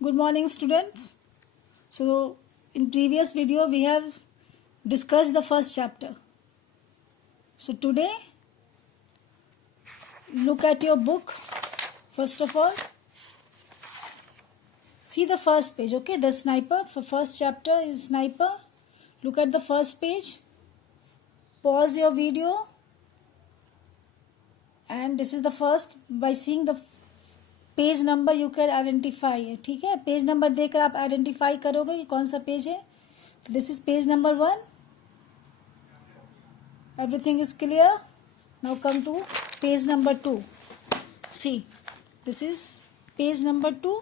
Good morning, students. So, in previous video we have discussed the first chapter. So today, look at your book. First of all, see the first page. Okay, the sniper. For first chapter is sniper. Look at the first page. Pause your video. And this is the first. By seeing the page number you can identify. ठीक है, page number देकर आप identify करोगे कि कौन सा page है. तो this is page number 1. Everything is clear. Now come to page number 2. See, this is page number 2.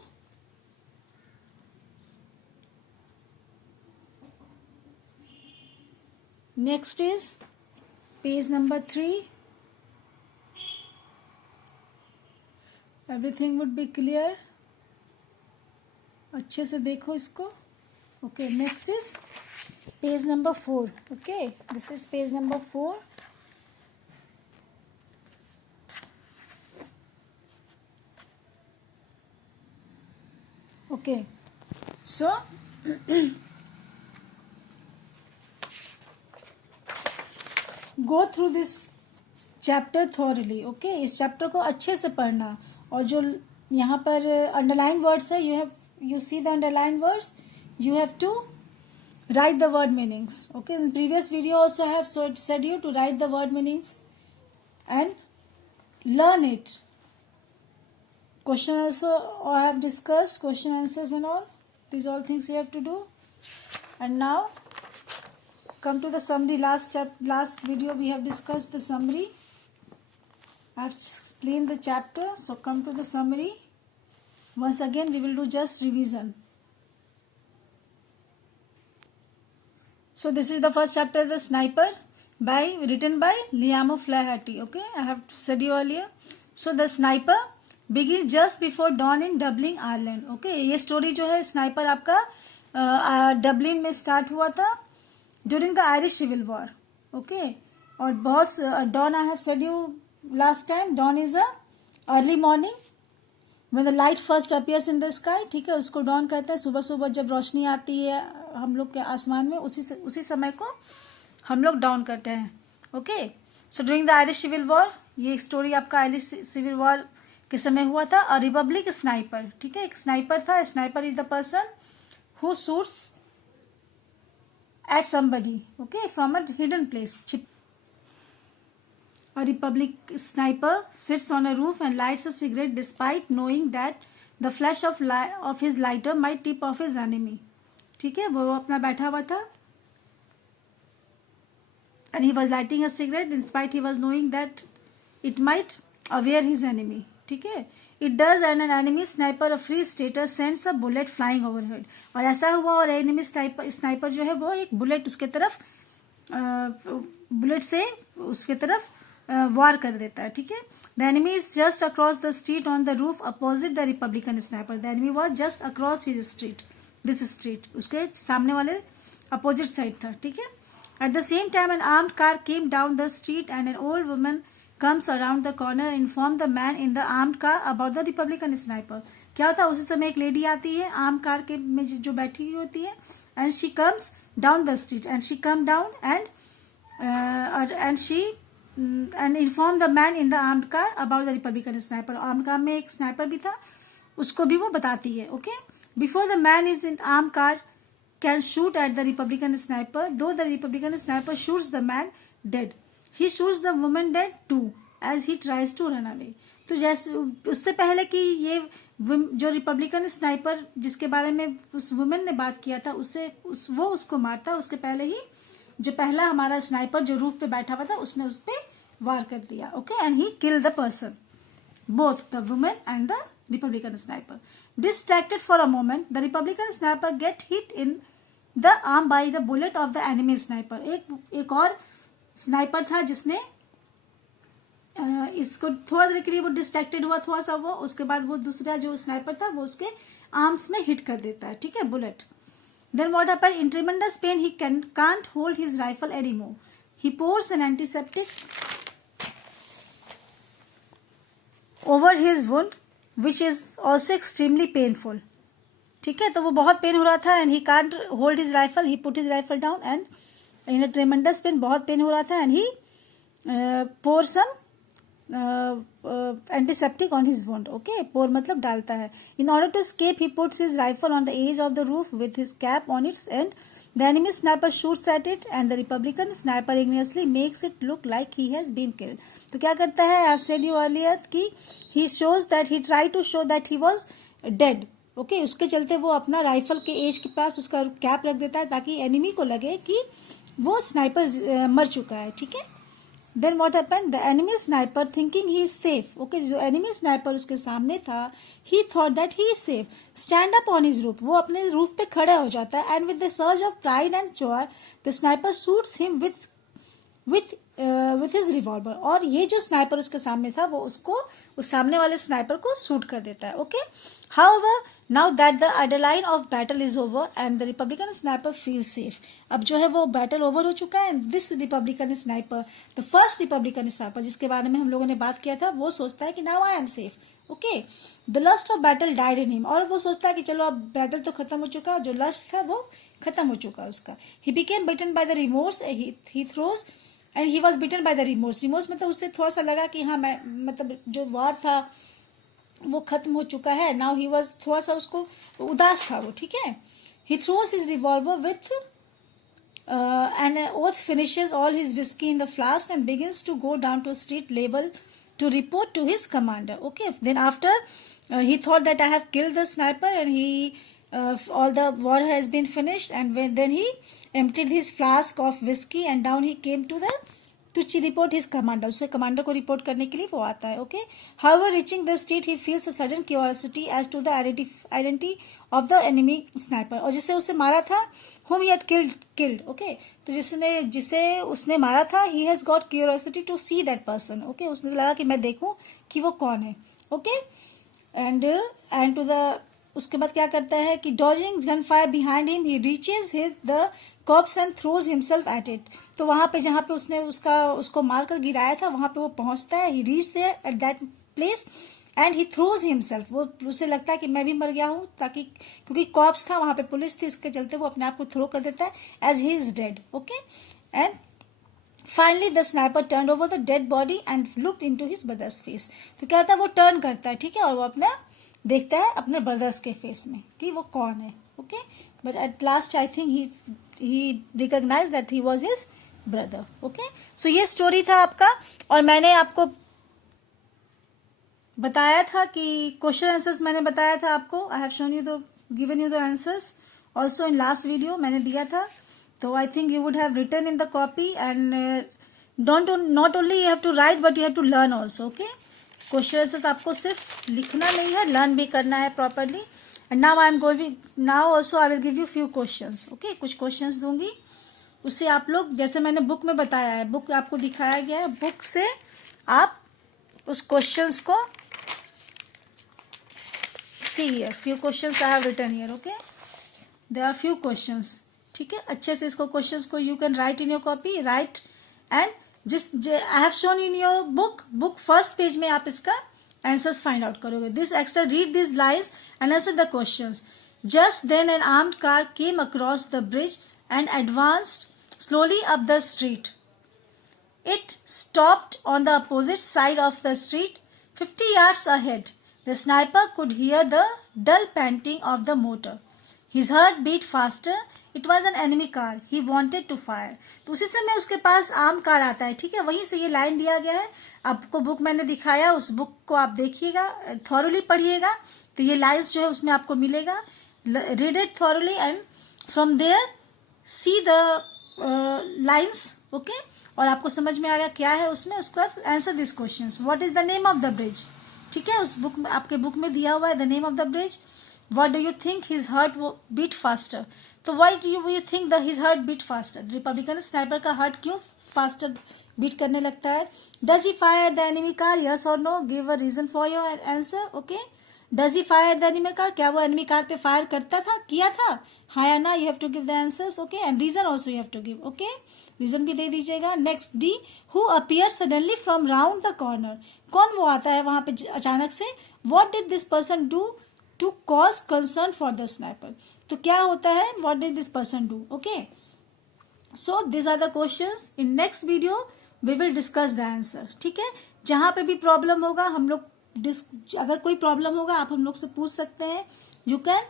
Next is page number 3. Everything would be clear. अच्छे से देखो इसको. Okay, next is page number 4. Okay, this is page number 4. Okay, so go through this chapter thoroughly. Okay, इस chapter को अच्छे से पढ़ना. और जो यहाँ पर अंडरलाइन वर्ड्स है, you see the underline words, you have to write the word meanings. Okay, in previous video also I have said you to write the word meanings and learn it. Question also I have discussed, question answers and all. These all things you have to do. And now come to the summary. Last video we have discussed the summary. I have explained the chapter, so come to the summary. Once again we will do just revision. So this is the first chapter, the sniper, written by Liam Flaherty. Okay, I have said you earlier. So the sniper begins just before dawn in Dublin, Ireland. Okay, ये story जो है sniper आपका Dublin में start हुआ था during the Irish Civil War. Okay, और बहुत dawn I have said you last time, dawn is a early morning when the light first appears in the sky. ठीक है, उसको dawn कहते हैं. सुबह सुबह जब रोशनी आती है हम लोग के आसमान में, उसी समय को हम लोग dawn कहते हैं. Okay, so during the Irish civil war, ये स्टोरी आपका आयरिश सिविल वॉर के समय हुआ था. और रिपब्लिक स्नाइपर. ठीक है, एक स्नाइपर था. Sniper is the person who shoots at somebody, okay, from a hidden place. A Republic sniper sits on a roof and lights a cigarette despite knowing that the flash of his lighter might tip off his enemy. ठीक है, वो अपना बैठा हुआ था and he was lighting a cigarette despite he was knowing that it might aware his enemy. ठीक है, it does and an enemy sniper, a free stater, sends a bullet flying overhead. और ऐसा हुआ और enemy sniper जो है वो एक बुलेट उसके तरफ बुलेट से उसके तरफ वार कर देता है. ठीक है, the enemy is just across the street on the roof opposite the Republican sniper. The enemy was just across his street, this street, उसके सामने वाले अपोजिट साइड था. ठीक है, at the same time N armed car came down the street and an old woman comes around the corner inform the man in the armed car about the Republican sniper. क्या होता है, उसी समय एक lady आती है arm car के में जो बैठी हुई होती है, and she comes down the street and she come down and she and inform the man in the armed car about the Republican sniper. armed car में एक स्नाइपर भी था, उसको भी वो बताती है. Okay, before the man is in armed car can shoot at the Republican sniper, though the Republican sniper shoots the man dead, he shoots the woman dead too as he tries to run away. तो जैसे उससे पहले कि ये जो Republican sniper जिसके बारे में उस वुमेन ने बात किया था वो उसको मारता, उसके पहले ही जो पहला हमारा स्नाइपर जो रूफ पे बैठा हुआ था उसने उस पे वार कर दिया. Okay, and he kill the person, both the women and the Republican sniper. Distracted for a moment, the Republican sniper gate hit in the arm by the bullet of the enemy sniper. एक और sniper था जिसने इसको थोड़ा देर के लिए वो distracted हुआ थोड़ा सा वो, उसके बाद वो दूसरा जो स्नाइपर था वो उसके आर्म्स में हिट कर देता है. ठीक है, bullet. Then what happened? In tremendous pain, he can't hold his rifle anymore. He pours an antiseptic over his wound, which is also extremely painful. ठीक है, तो वो बहुत पेन हो रहा था and he can't hold his rifle, he put his rifle down and in a tremendous pain, बहुत pain हो रहा था and he pour some antiseptic on his wound. Okay, pour मतलब डालता है. In order to escape he puts his rifle on the edge of the roof with his cap on its end. The enemy sniper shoots at it and the Republican sniper ignorantly makes it look like he has been killed. तो क्या करता है, I have said you earlier कि he shows that he tried to show that he was dead. Okay, उसके चलते वो अपना rifle के एज के पास उसका कैप रख देता है ताकि एनिमी को लगे कि वो स्नाइपर मर चुका है. ठीक है. Then what happened? The enemy sniper thinking he is safe. Okay, जो enemy sniper उसके सामने था, he thought that he is safe. Stand up on his roof. वो अपने रूफ पे खड़ा हो जाता है and with the surge of pride and joy, the sniper shoots him with his revolver. और ये जो स्नाइपर उसके सामने था वो उसको उस सामने वाले स्नाइपर को शूट कर देता है. Okay. However, now that the adrenaline of battle is over and the Republican sniper feels safe. अब जो है वो बैटल ओवर हो चुका है. This Republican sniper, the first Republican sniper जिसके बारे में हम लोगों ने बात किया था, वो सोचता है कि now I am safe. Okay. The lust of battle died in him. और वो सोचता है कि चलो अब बैटल तो खत्म हो चुका, जो लस्ट था वो खत्म हो चुका उसका. He became bitten by the remorse. He throws and he was bitten by the remorse. Remorse मतलब उससे थोड़ा सा लगा कि हाँ मैं मतलब जो वार था वो खत्म हो चुका है. नाउ ही वॉज थोड़ा सा उसको उदास था वो. ठीक है. He throws his revolver with an oath finishes all his whisky in the flask and begins to go down to street level to report to his commander. Okay, then after he thought that I have killed the sniper and he all the war has been finished, and then he emptied his flask of whiskey and down he came to report his commander. उसके commander को report करने के लिए वो आता है. Okay. However, reaching the street he feels a sudden curiosity as to the identity of the enemy sniper. और जिसे उसे मारा था, whom he had killed. Okay. तो जिसे उसने मारा था, he has got curiosity to see that person. Okay. उसने लगा कि मैं देखूं कि वो कौन है. ओके. and to the उसके बाद क्या करता है कि dodging gunfire behind him he reaches the corpse and throws himself at it. तो वहाँ पे जहाँ पे उसने उसको मारकर गिराया था वहाँ पे वो पहुँचता है. he reached there at that place and he throws himself. वो उसे लगता है कि मैं भी मर गया हूँ, ताकि क्योंकि कॉप्स था वहाँ पे, पुलिस थी, इसके चलते वो अपने आप को थ्रो कर देता है as he is dead. Okay. and Finally, the sniper turned over the dead body and looked into his brother's face. तो क्या था, वो टर्न करता है. ठीक है. और वो अपना देखता है अपने ब्रदर्स के फेस में कि वो कौन है. Okay. But at last I think he recognize that he was his brother. Okay. So ये स्टोरी था आपका, और मैंने आपको बताया था कि क्वेश्चन आंसर्स मैंने बताया था आपको. I have shown you the given you the answers also in last video मैंने दिया था. तो I think you would have written in the copy and not only you have to write but you have to learn also. Okay. Question answers आपको सिर्फ लिखना नहीं है, learn भी करना है properly. And now also I will give you few questions. Okay. कुछ questions दूंगी, उससे आप लोग, जैसे मैंने बुक में बताया है, बुक आपको दिखाया गया है, बुक से आप उस क्वेश्चंस को see here. Few questions I have written here. Okay. There are few questions. ठीक है. अच्छे से इसको क्वेश्चंस को you can write in your copy, right and I have shown in your book first page में आप इसका आंसर्स फाइंड आउट करोगे. This extra read this lines and answer the questions. Just then an armed car came across the bridge and advanced slowly up the street. It stopped on the opposite side of the street, 50 yards ahead. The sniper could hear the dull panting of the motor. His heart beat faster. It was an enemy car. He wanted to fire. तो उसी समय उसके पास arm car आता है. ठीक है. वहीं से ये लाइन दिया गया है. आपको बुक मैंने दिखाया, उस बुक को आप देखिएगा, थॉरली पढ़िएगा, तो ये लाइन्स जो है उसमें आपको मिलेगा. Read it thoroughly and from there see the lines. Okay. और आपको समझ में आ गया क्या है उसमें. उसके बाद answer this questions. What is the name of the bridge. ठीक है. उस बुक में, आपके बुक में दिया हुआ है the name of the bridge. What do you think his heart beat faster. तो why do you think the his heart beat faster. Republican sniper का हार्ट क्यों फास्टर बीट करने लगता है. Does he fire the enemy car, yes or no. Give a reason for your answer. Okay. Does he fire the enemy car, क्या वो enemy car पे fire करता था, किया था, हाँ या ना. You have to give the answers. Okay. And reason also you have to give. Okay. Reason भी दे दीजिएगा. Next D. Who appear suddenly from round the corner. कौन वो आता है वहां पे अचानक से. What did this person do to cause concern for the sniper. तो क्या होता है, what did this person do? Okay, so this are the questions. In next video we will discuss the answer. ठीक है, जहां पे भी प्रॉब्लम होगा हम लोग अगर कोई प्रॉब्लम होगा आप हम लोग से पूछ सकते हैं। You can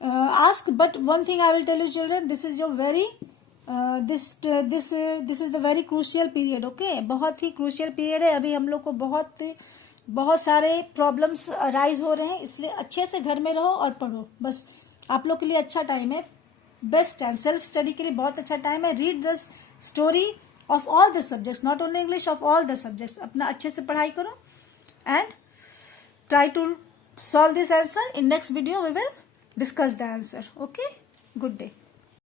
ask, but one thing I will tell you children, this is your very this is the very crucial period. Okay, बहुत ही क्रूशियल पीरियड है। अभी हम लोग को बहुत सारे प्रॉब्लम्स अराइज हो रहे हैं, इसलिए अच्छे से घर में रहो और पढ़ो। बस आप लोग के लिए अच्छा टाइम है, बेस्ट टाइम, सेल्फ स्टडी के लिए बहुत अच्छा टाइम है। Read the story of all the subjects, not only English, of all the subjects. अपना अच्छे से पढ़ाई करो and try to solve this answer. In next video we will discuss the answer. Okay, good day.